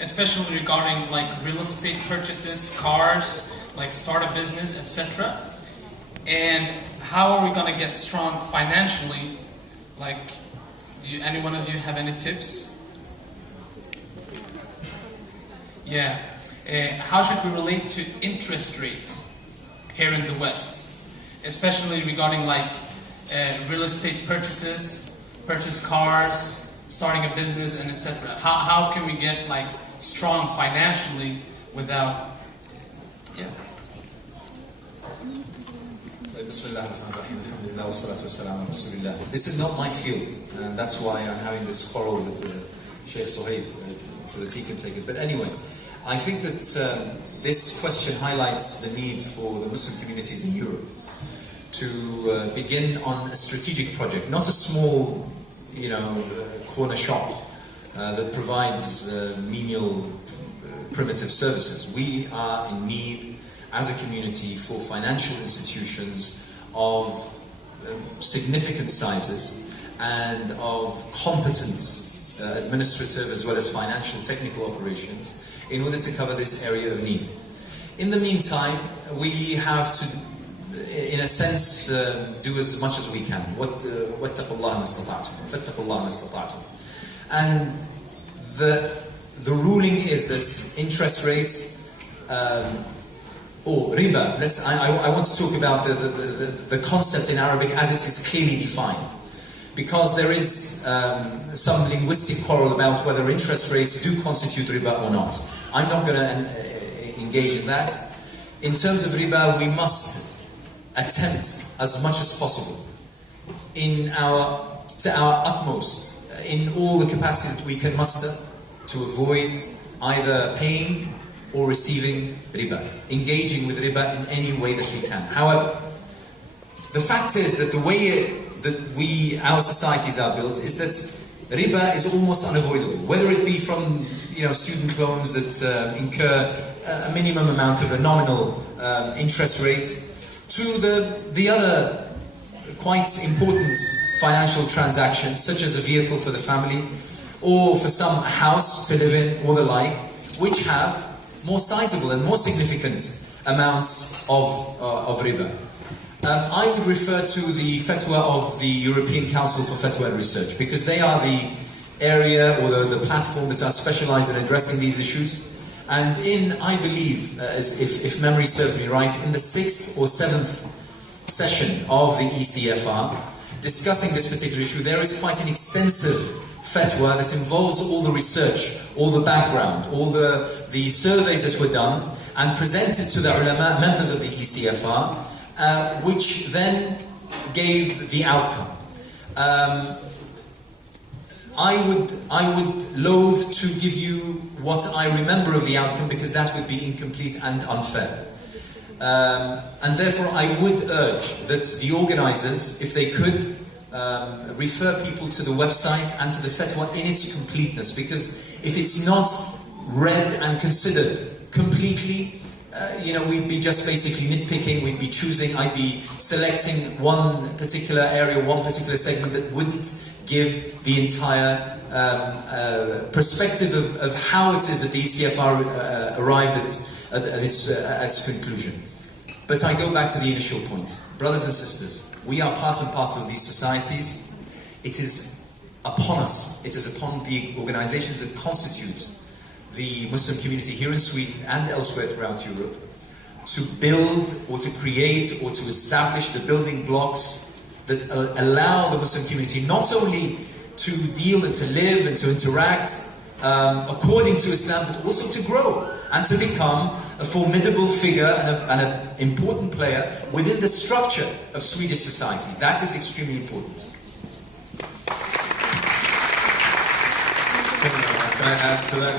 especially regarding like real estate purchases, cars, like start a business, etc. And how are we going to get strong financially? Like, any one of you have any tips? Yeah. How should we relate to interest rates here in the West, especially regarding like real estate purchases, purchase cars, starting a business, and etc. How can we get like strong financially without? Yeah. This is not my field, and that's why I'm having this quarrel with Sheikh Suhaib, so that he can take it. But anyway, I think that this question highlights the need for the Muslim communities in Europe to begin on a strategic project, not a small, corner shop that provides menial, primitive services. We are in need as a community for financial institutions of significant sizes and of competent administrative as well as financial technical operations in order to cover this area of need. In the meantime, we have to, in a sense, do as much as we can. وَاتَّقُوا اللَّهَ مَا اسْتَطَعْتُمْ فَاتَّقُوا اللَّهَ مَا اسْتَطَعْتُمْ. And the ruling is that interest rates, or riba, I want to talk about the concept in Arabic as it is clearly defined. Because there is some linguistic quarrel about whether interest rates do constitute riba or not. I'm not going to engage in that. In terms of riba, we must attempt as much as possible to our utmost, in all the capacity that we can muster, to avoid either paying or receiving riba, engaging with riba in any way that we can. However, the fact is that the way that our societies are built is that riba is almost unavoidable, whether it be from student loans that incur a minimum amount of a nominal interest rate, to the other quite important financial transactions, such as a vehicle for the family, or for some house to live in, or the like, which have more sizable and more significant amounts of riba. I would refer to the fatwa of the European Council for Fatwa and Research, because they are the area or the platform that are specialized in addressing these issues. And I believe, if memory serves me right, in the 6th or 7th session of the ECFR, discussing this particular issue, there is quite an extensive fatwa that involves all the research, all the background, all the surveys that were done and presented to the ulama, members of the ECFR, which then gave the outcome. I would loathe to give you what I remember of the outcome, because that would be incomplete and unfair. And therefore I would urge that the organizers, if they could, refer people to the website and to the fatwa in its completeness, because if it's not read and considered completely, we'd be just basically nitpicking, we'd be choosing, I'd be selecting one particular area, one particular segment that wouldn't give the entire perspective of how it is that the ECFR arrived at its conclusion. But I go back to the initial point. Brothers and sisters, we are part and parcel of these societies. It is upon us, it is upon the organizations that constitute the Muslim community here in Sweden and elsewhere throughout Europe to build or to create or to establish the building blocks that allow the Muslim community not only to deal and to live and to interact according to Islam, but also to grow and to become a formidable figure and an important player within the structure of Swedish society. That is extremely important. Can I add to that?